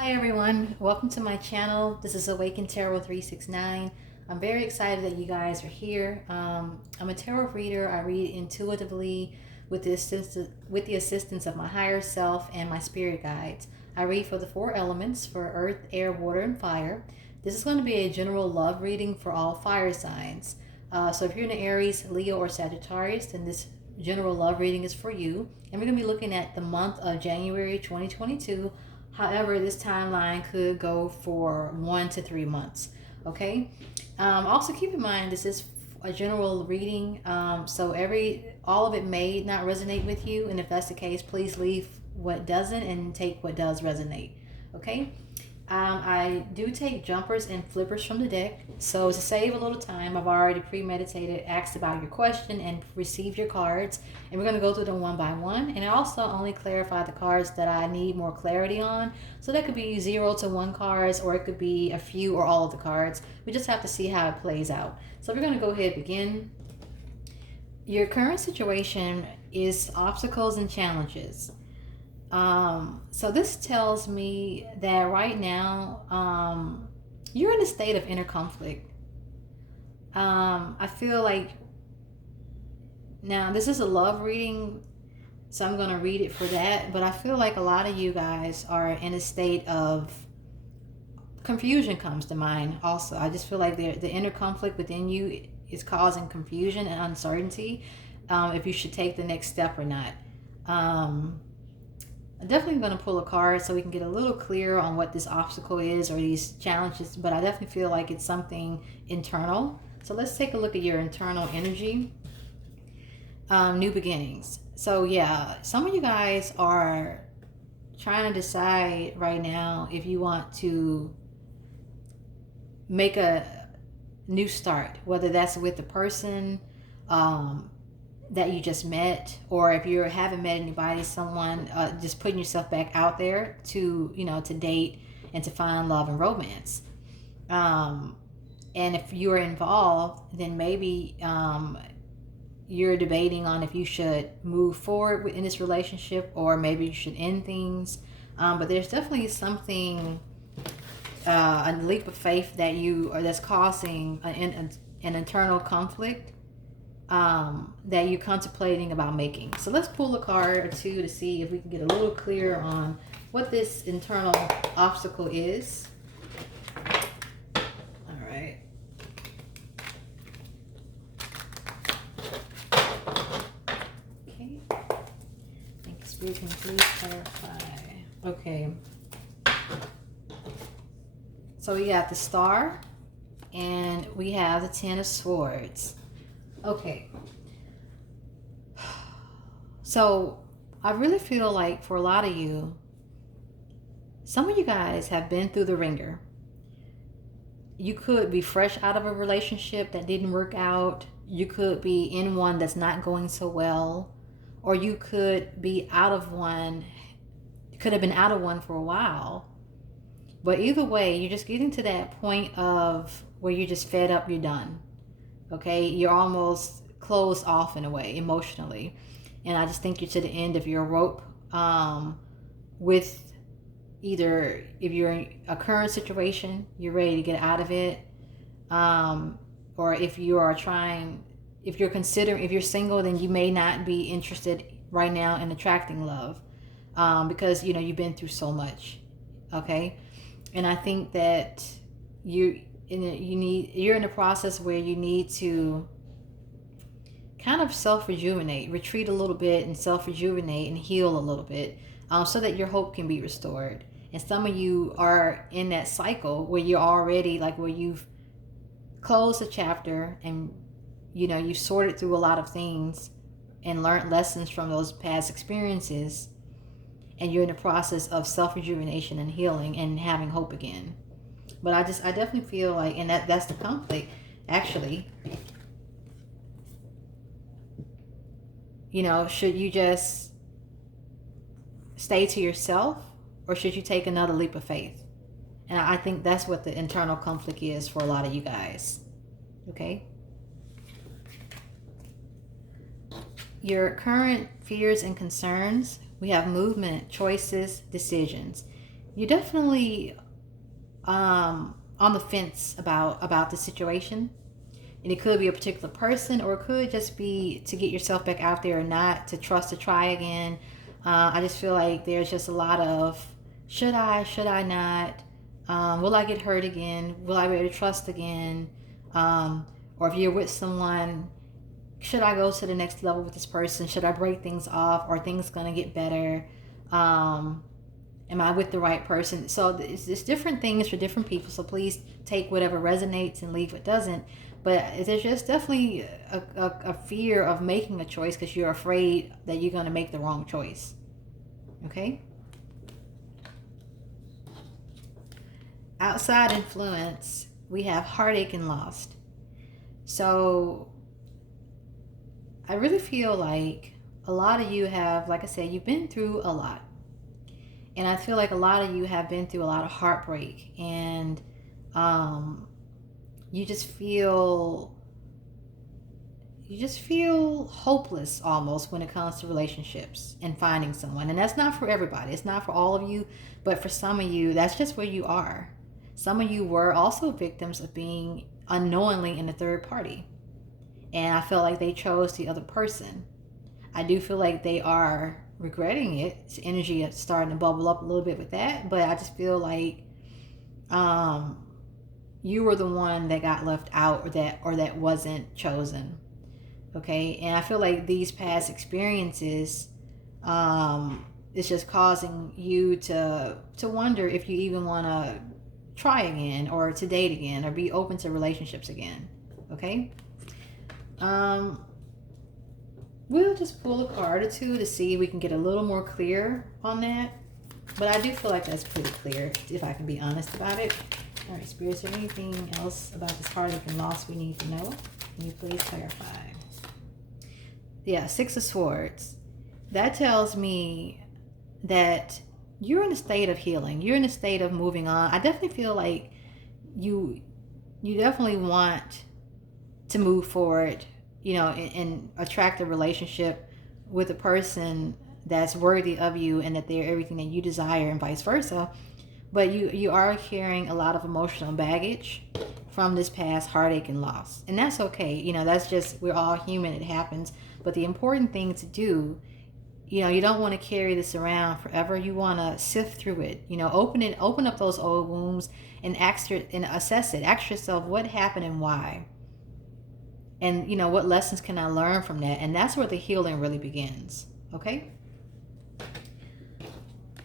Hi everyone, welcome to my channel. This is Awaken Tarot 369. I'm very excited that you guys are here. I'm a tarot reader. I read intuitively with the assistance of my higher self and my spirit guides. I read for the four elements for earth, air, water, and fire. This is going to be a general love reading for all fire signs. So if you're an Aries, Leo, or Sagittarius, then this general love reading is for you. And we're going to be looking at the month of January 2022. However, this timeline could go for 1 to 3 months. Okay. Also, keep in mind this is a general reading, so all of it may not resonate with you, and if that's the case, please leave what doesn't and take what does resonate. Okay. I do take jumpers and flippers from the deck. So to save a little time, I've already premeditated, asked about your question, and received your cards. And we're going to go through them one by one. And I also only clarify the cards that I need more clarity on. So that could be 0 to 1 cards, or it could be a few or all of the cards. We just have to see how it plays out. So we're going to go ahead and begin. Your current situation is obstacles and challenges. So this tells me that right now, you're in a state of inner conflict. I feel like now this is a love reading, so I'm going to read it for that, but I feel like a lot of you guys are in a state of confusion comes to mind also. I just feel like the inner conflict within you is causing confusion and uncertainty, if you should take the next step or not. I'm definitely going to pull a card so we can get a little clearer on what this obstacle is or these challenges, but I definitely feel like it's something internal. So let's take a look at your internal energy. New beginnings. So yeah, some of you guys are trying to decide right now if you want to make a new start, whether that's with the person that you just met, or if you haven't met anybody, someone, just putting yourself back out there to to date and to find love and romance. And if you're involved, then maybe you're debating on if you should move forward in this relationship or maybe you should end things. But there's definitely something, a leap of faith that's causing an internal conflict, that you're contemplating about making. So let's pull a card or two to see if we can get a little clearer on what this internal obstacle is. All right. Okay. Thank you, Spirit, can please clarify. Okay. So we got the Star and we have the Ten of Swords. Okay. So I really feel like for a lot of you, some of you guys have been through the ringer. You could be fresh out of a relationship that didn't work out. You could be in one that's not going so well. Or you could be out of one, could have been out of one for a while. But either way, you're just getting to that point of where you're just fed up, you're done. Okay, you're almost closed off in a way emotionally, and I just think you're to the end of your rope, with either if you're in a current situation, you're ready to get out of it, or if you're considering, if you're single, then you may not be interested right now in attracting love, because you've been through so much. Okay, and I think that you're in a process where you need to kind of self-rejuvenate, retreat a little bit and self-rejuvenate and heal a little bit, so that your hope can be restored. And some of you are in that cycle where you're already where you've closed a chapter and you've sorted through a lot of things and learned lessons from those past experiences, and you're in the process of self-rejuvenation and healing and having hope again. But I definitely feel like, and that's the conflict, actually. Should you just stay to yourself, or should you take another leap of faith? And I think that's what the internal conflict is for a lot of you guys. Okay? Your current fears and concerns, we have movement, choices, decisions. you're definitely on the fence about the situation. And it could be a particular person, or it could just be to get yourself back out there, or not to trust to try again. I just feel like there's just a lot of should I not? Will I get hurt again? Will I be able to trust again? Or if you're with someone, should I go to the next level with this person? Should I break things off? Are things going to get better? Am I with the right person? So it's different things for different people. So please take whatever resonates and leave what doesn't. But there's just definitely a fear of making a choice because you're afraid that you're going to make the wrong choice. Okay? Outside influence, we have heartache and loss. So I really feel like a lot of you have, like I said, you've been through a lot. And I feel like a lot of you have been through a lot of heartbreak. And you just feel hopeless almost when it comes to relationships and finding someone. And that's not for everybody. It's not for all of you. But for some of you, that's just where you are. Some of you were also victims of being unknowingly in the third party. And I felt like they chose the other person. I do feel like they are regretting it. It's energy is starting to bubble up a little bit with that. But I just feel like you were the one that got left out, or that wasn't chosen. Okay? And I feel like these past experiences is just causing you to wonder if you even want to try again, or to date again, or be open to relationships again. Okay? We'll just pull a card or two to see if we can get a little more clear on that. But I do feel like that's pretty clear, if I can be honest about it. All right, Spirit, is there anything else about this heartache and loss we need to know? Can you please clarify? Yeah, Six of Swords. That tells me that you're in a state of healing. You're in a state of moving on. I definitely feel like you definitely want to move forward, and attract a relationship with a person that's worthy of you and that they're everything that you desire, and vice versa. But you are carrying a lot of emotional baggage from this past heartache and loss. And that's okay. That's just, we're all human. It happens. But the important thing to do, you don't want to carry this around forever. You want to sift through it. Open up those old wounds and assess it. Ask yourself what happened and why. And, what lessons can I learn from that? And that's where the healing really begins. Okay?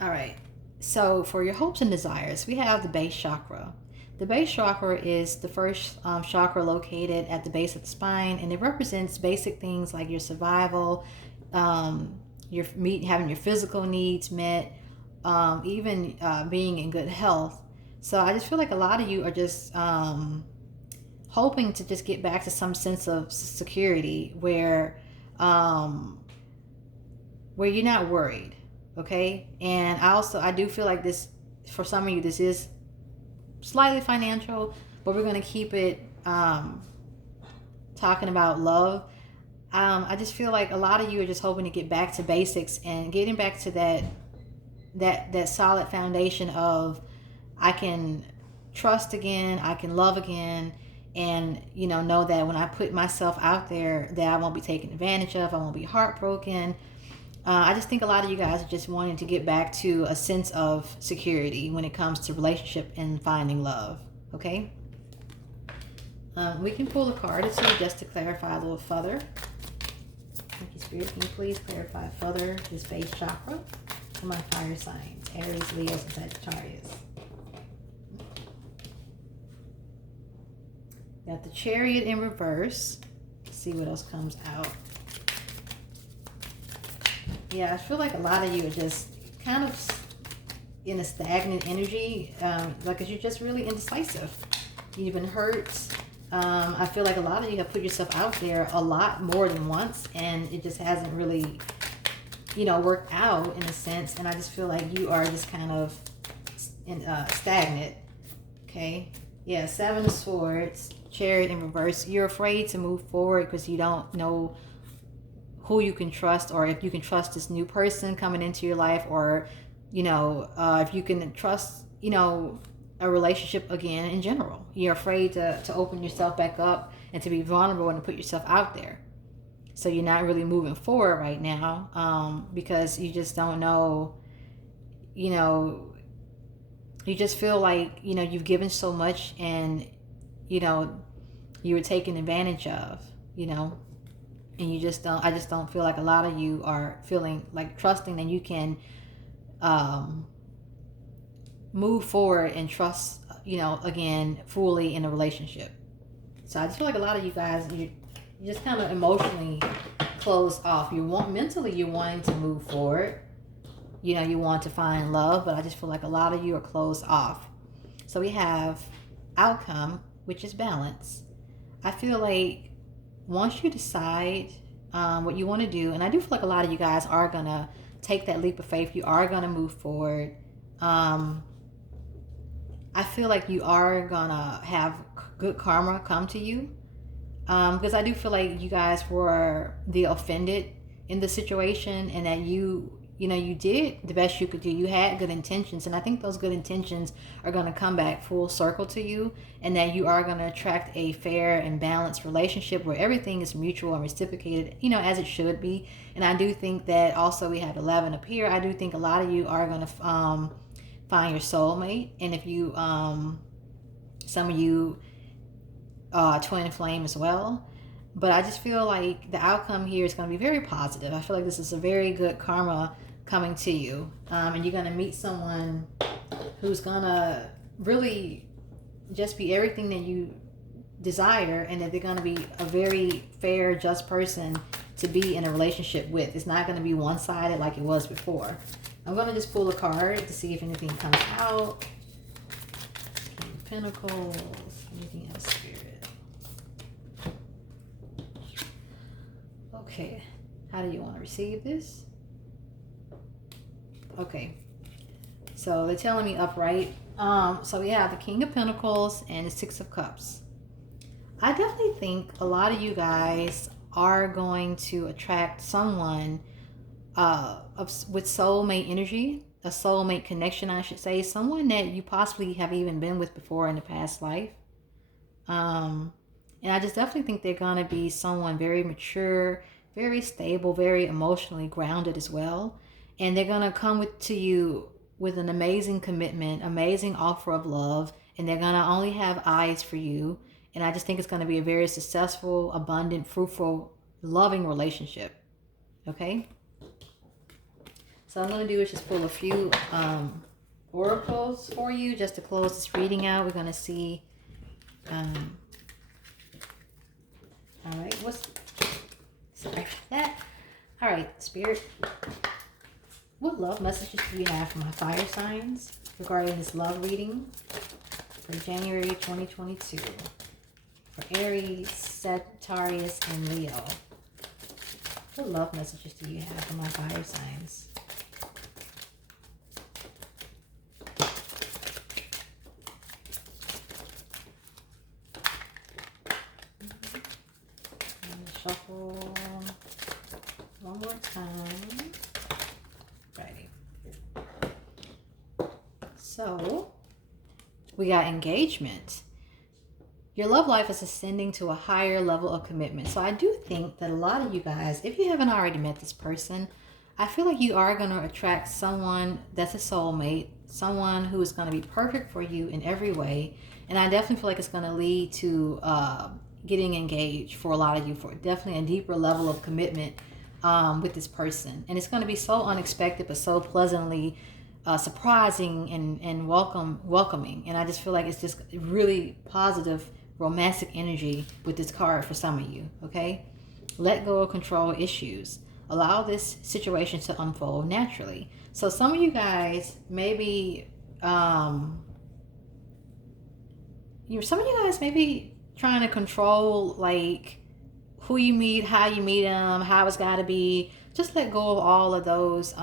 All right. So for your hopes and desires, we have the base chakra. The base chakra is the first chakra located at the base of the spine, and it represents basic things like your survival, having your physical needs met, even being in good health. So I just feel like a lot of you are just hoping to just get back to some sense of security where you're not worried. Okay? And I do feel like this, for some of you, this is slightly financial, but we're going to keep it talking about love. I just feel like a lot of you are just hoping to get back to basics and getting back to that solid foundation of, I can trust again, I can love again, and know that when I put myself out there, that I won't be taken advantage of, I won't be heartbroken. I just think a lot of you guys are just wanting to get back to a sense of security when it comes to relationship and finding love. Okay? We can pull a card or two just to clarify a little further. Thank you, Spirit. Can you please clarify further this base chakra for my fire signs? Aries, Leo, and Sagittarius. Got the Chariot in reverse. Let's see what else comes out. Yeah, I feel like a lot of you are just kind of in a stagnant energy, because you're just really indecisive. You've been hurt. I feel like a lot of you have put yourself out there a lot more than once, and it just hasn't really, worked out in a sense. And I just feel like you are just kind of stagnant. Okay? Yeah, Seven of Swords, Chariot in reverse. You're afraid to move forward because you don't know who you can trust, or if you can trust this new person coming into your life, or if you can trust, a relationship again in general. You're afraid to open yourself back up and to be vulnerable and to put yourself out there. So you're not really moving forward right now, because you just don't know, you just feel like, you've given so much, and, you were taken advantage of, and I just don't feel like a lot of you are feeling like trusting that you can move forward and trust, again, fully in a relationship. So I just feel like a lot of you guys, you're just kind of emotionally closed off. Mentally, you're wanting to move forward. You want to find love, but I just feel like a lot of you are closed off. So we have outcome, which is balance. I feel like once you decide what you want to do, and I do feel like a lot of you guys are going to take that leap of faith. You are going to move forward. I feel like you are going to have good karma come to you. Because I do feel like you guys were the offended in the situation, and that you did the best you could do. You had good intentions, and I think those good intentions are going to come back full circle to you, and that you are going to attract a fair and balanced relationship where everything is mutual and reciprocated, as it should be. And I do think that also we have 11 up here. I do think a lot of you are going to find your soulmate, and if you, some of you, twin flame as well. But I just feel like the outcome here is going to be very positive. I feel like this is a very good karma coming to you, and you're going to meet someone who's going to really just be everything that you desire, and that they're going to be a very fair, just person to be in a relationship with. It's not going to be one-sided like it was before. I'm going to just pull a card to see if anything comes out. King of Pentacles, anything else, Spirit? Okay, how do you want to receive this? Okay, so they're telling me upright. So we have the King of Pentacles and the Six of Cups. I definitely think a lot of you guys are going to attract someone with soulmate energy, a soulmate connection, I should say, someone that you possibly have even been with before in the past life. And I just definitely think they're going to be someone very mature, very stable, very emotionally grounded as well. And they're going to come to you with an amazing commitment, amazing offer of love, and they're going to only have eyes for you. And I just think it's going to be a very successful, abundant, fruitful, loving relationship. Okay? So I'm going to do is just pull a few oracles for you just to close this reading out. We're going to see... all right, sorry for that. All right, Spirit, what love messages do you have for my fire signs regarding this love reading for January 2022 for Aries, Sagittarius, and Leo? What love messages do you have for my fire signs? Shuffle one more time. Righty. So we got engagement. Your love life is ascending to a higher level of commitment. So I do think that a lot of you guys, if you haven't already met this person, I feel like you are going to attract someone that's a soulmate, someone who is going to be perfect for you in every way. And I definitely feel like it's going to lead to getting engaged for a lot of you, for definitely a deeper level of commitment with this person. And it's going to be so unexpected, but so pleasantly surprising and welcoming. And I just feel like it's just really positive, romantic energy with this card for some of you. Okay, let go of control issues. Allow this situation to unfold naturally. So some of you guys maybe some of you guys maybe trying to control like who you meet, how you meet them, how it's got to be. Just let go of all of those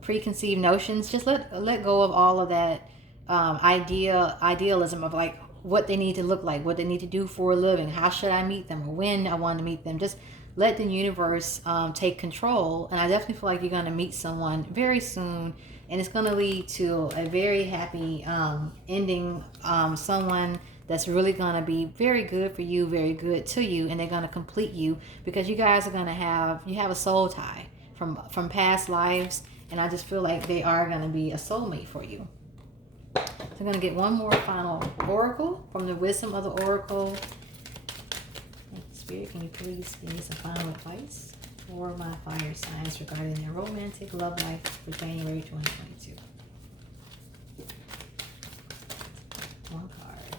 preconceived notions. Just let go of all of that idealism of like what they need to look like, what they need to do for a living, how should I meet them, or when I want to meet them. Just let the universe take control. And I definitely feel like you're going to meet someone very soon, and it's going to lead to a very happy ending. Someone that's really going to be very good for you, very good to you, and they're going to complete you, because you guys are going to have a soul tie from past lives, and I just feel like they are going to be a soulmate for you. So I'm going to get one more final oracle from the wisdom of the oracle. Spirit, can you please give me some final advice for my fire signs regarding their romantic love life for January 2022? One card.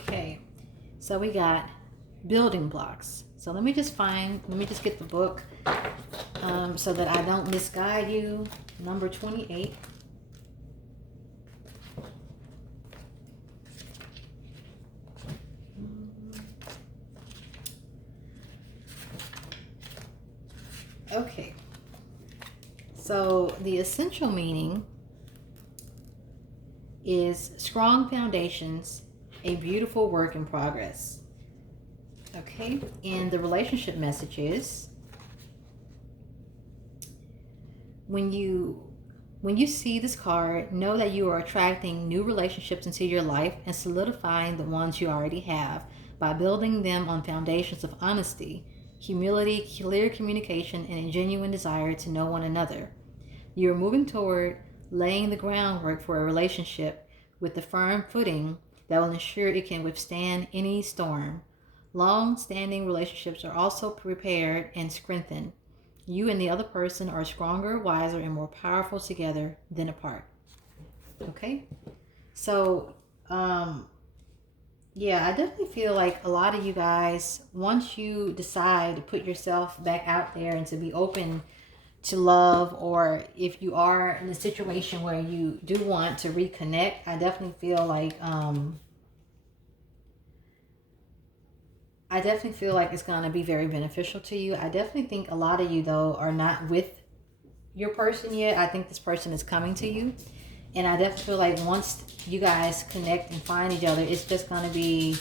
Okay, so we got building blocks. So let me just get the book so that I don't misguide you. Number 28. Okay, so the essential meaning is strong foundations, a beautiful work in progress. Okay, and the relationship message is, when you see this card, know that you are attracting new relationships into your life and solidifying the ones you already have by building them on foundations of honesty, humility, clear communication, and a genuine desire to know one another. You are moving toward laying the groundwork for a relationship with the firm footing that will ensure it can withstand any storm. Long-standing relationships are also prepared and strengthened. You and the other person are stronger, wiser, and more powerful together than apart. Okay? So, yeah, I definitely feel like a lot of you guys, once you decide to put yourself back out there and to be open to love, or if you are in a situation where you do want to reconnect, I definitely feel like it's going to be very beneficial to you. I definitely think a lot of you, though, are not with your person yet. I think this person is coming to you. And I definitely feel like once you guys connect and find each other, it's going to be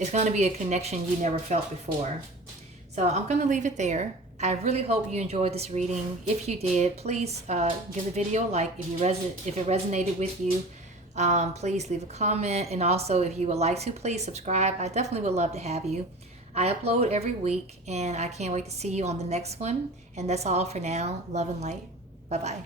a connection you never felt before. So I'm going to leave it there. I really hope you enjoyed this reading. If you did, please give the video a like. If it resonated with you, please leave a comment. And also, if you would like to, please subscribe. I definitely would love to have you. I upload every week, and I can't wait to see you on the next one. And that's all for now. Love and light. Bye-bye.